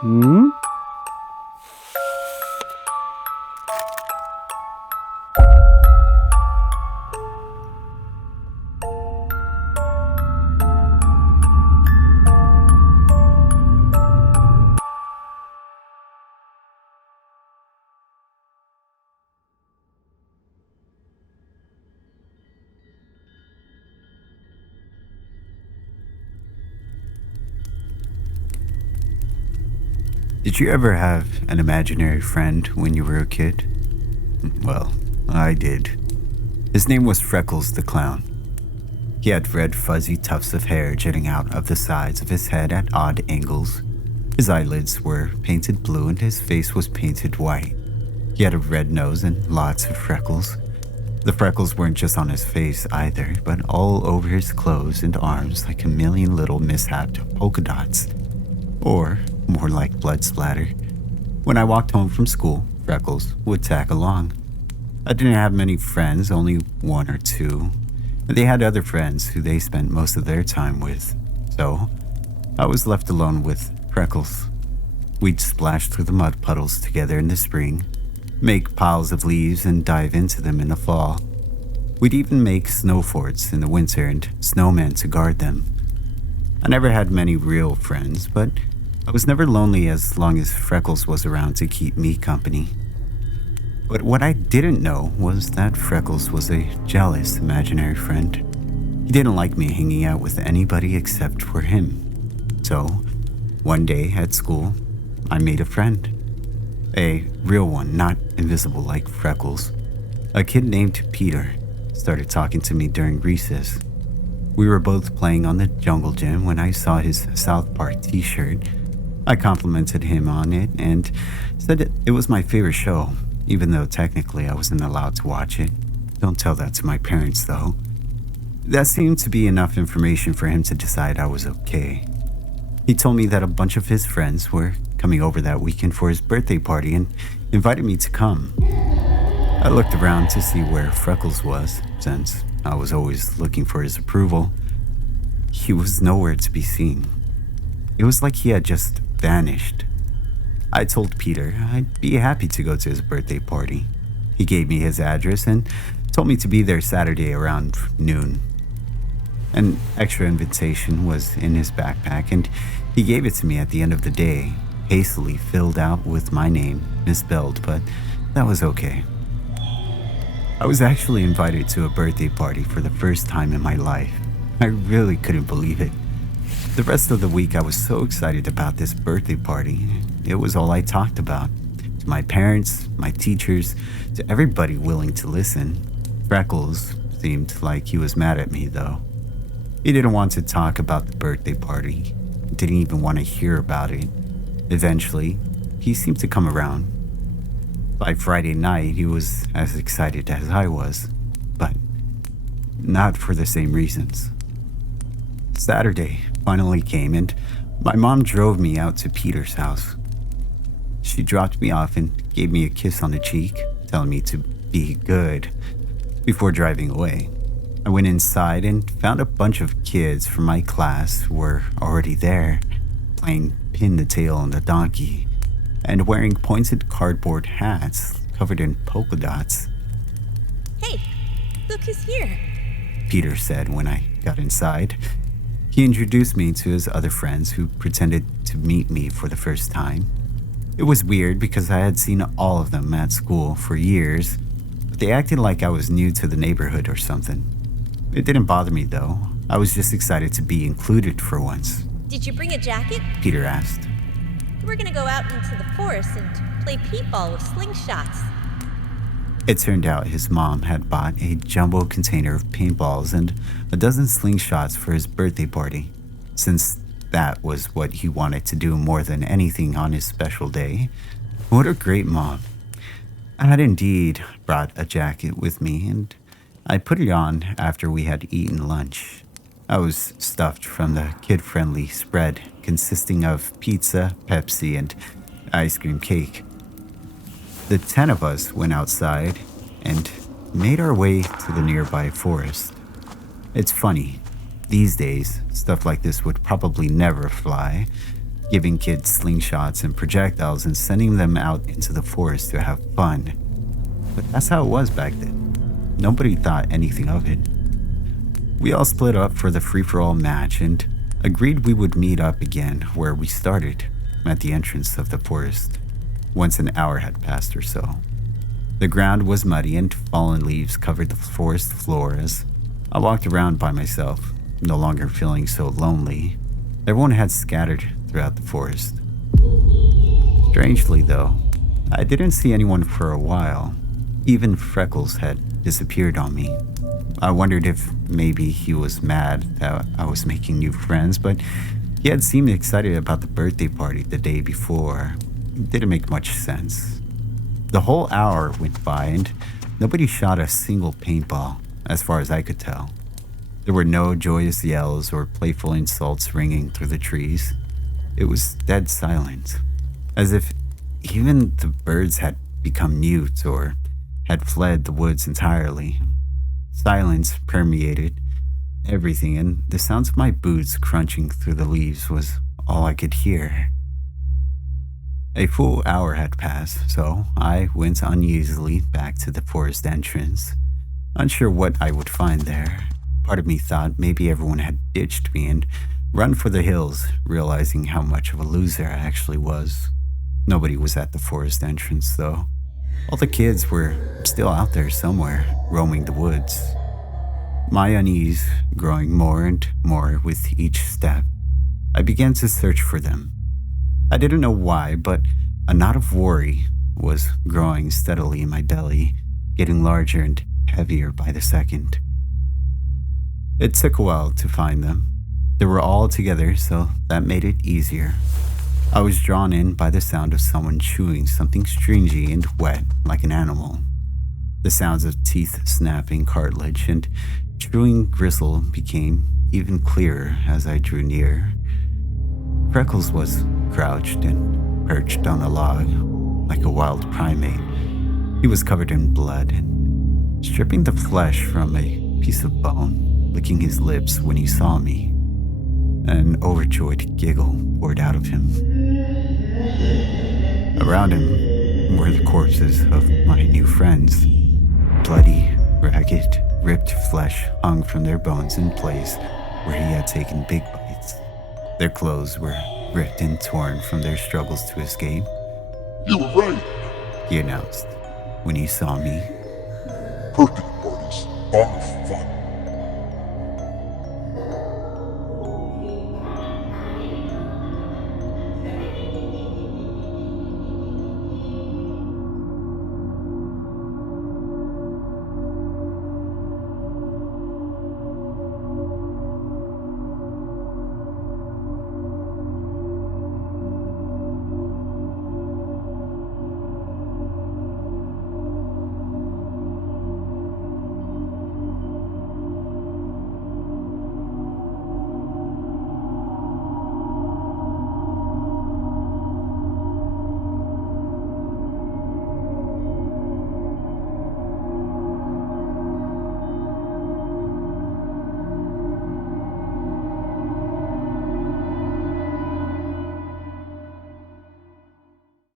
Hmm? Did you ever have an imaginary friend when you were a kid? Well, I did. His name was Freckles the Clown. He had red fuzzy tufts of hair jutting out of the sides of his head at odd angles. His eyelids were painted blue and his face was painted white. He had a red nose and lots of freckles. The freckles weren't just on his face either, but all over his clothes and arms like a million little mishapped polka dots. Or more like blood splatter. When I walked home from school, Freckles would tag along. I didn't have many friends, only one or two. They had other friends who they spent most of their time with. So, I was left alone with Freckles. We'd splash through the mud puddles together in the spring, make piles of leaves and dive into them in the fall. We'd even make snow forts in the winter and snowmen to guard them. I never had many real friends, but I was never lonely as long as Freckles was around to keep me company. But what I didn't know was that Freckles was a jealous imaginary friend. He didn't like me hanging out with anybody except for him. So, one day at school, I made a friend. A real one, not invisible like Freckles. A kid named Peter started talking to me during recess. We were both playing on the jungle gym when I saw his South Park t-shirt. I complimented him on it and said it was my favorite show, even though technically I wasn't allowed to watch it. Don't tell that to my parents, though. That seemed to be enough information for him to decide I was okay. He told me that a bunch of his friends were coming over that weekend for his birthday party and invited me to come. I looked around to see where Freckles was, since I was always looking for his approval. He was nowhere to be seen. It was like he had just vanished. I told Peter I'd be happy to go to his birthday party. He gave me his address and told me to be there Saturday around noon. An extra invitation was in his backpack and he gave it to me at the end of the day, hastily filled out with my name, misspelled, but that was okay. I was actually invited to a birthday party for the first time in my life. I really couldn't believe it. The rest of the week I was so excited about this birthday party. It was all I talked about. To my parents, my teachers, to everybody willing to listen. Freckles seemed like he was mad at me though. He didn't want to talk about the birthday party. He didn't even want to hear about it. Eventually, he seemed to come around. By Friday night, he was as excited as I was, but not for the same reasons. Saturday finally came and my mom drove me out to Peter's house. She dropped me off and gave me a kiss on the cheek, telling me to be good before driving away. I went inside and found a bunch of kids from my class were already there, playing pin the tail on the donkey and wearing pointed cardboard hats covered in polka dots. Hey, look who's here, Peter said when I got inside. He introduced me to his other friends who pretended to meet me for the first time. It was weird because I had seen all of them at school for years, but they acted like I was new to the neighborhood or something. It didn't bother me though. I was just excited to be included for once. Did you bring a jacket? Peter asked. We're gonna go out into the forest and play peepball with slingshots. It turned out his mom had bought a jumbo container of paintballs and a dozen slingshots for his birthday party, since that was what he wanted to do more than anything on his special day. What a great mom. I had indeed brought a jacket with me, and I put it on after we had eaten lunch. I was stuffed from the kid-friendly spread consisting of pizza, Pepsi, and ice cream cake. The 10 of us went outside and made our way to the nearby forest. It's funny, these days, stuff like this would probably never fly, giving kids slingshots and projectiles and sending them out into the forest to have fun. But that's how it was back then. Nobody thought anything of it. We all split up for the free-for-all match and agreed we would meet up again where we started, at the entrance of the forest, once an hour had passed or so. The ground was muddy and fallen leaves covered the forest floor as I walked around by myself, no longer feeling so lonely. Everyone had scattered throughout the forest. Strangely though, I didn't see anyone for a while. Even Freckles had disappeared on me. I wondered if maybe he was mad that I was making new friends, but he had seemed excited about the birthday party the day before. It didn't make much sense. The whole hour went by and nobody shot a single paintball, as far as I could tell. There were no joyous yells or playful insults ringing through the trees. It was dead silent, as if even the birds had become mute or had fled the woods entirely. Silence permeated everything, and the sounds of my boots crunching through the leaves was all I could hear. A full hour had passed, so I went uneasily back to the forest entrance, unsure what I would find there. Part of me thought maybe everyone had ditched me and run for the hills, realizing how much of a loser I actually was. Nobody was at the forest entrance, though. All the kids were still out there somewhere, roaming the woods. My unease growing more and more with each step, I began to search for them. I didn't know why, but a knot of worry was growing steadily in my belly, getting larger and heavier by the second. It took a while to find them. They were all together, so that made it easier. I was drawn in by the sound of someone chewing something stringy and wet like an animal. The sounds of teeth snapping cartilage and chewing gristle became even clearer as I drew near. Freckles was crouched and perched on a log like a wild primate. He was covered in blood and stripping the flesh from a piece of bone, licking his lips when he saw me. An overjoyed giggle poured out of him. Around him were the corpses of my new friends. Bloody, ragged, ripped flesh hung from their bones in place where he had taken big bites. Their clothes were ripped and torn from their struggles to escape. You were right, He announced when he saw me. birthday parties are fun.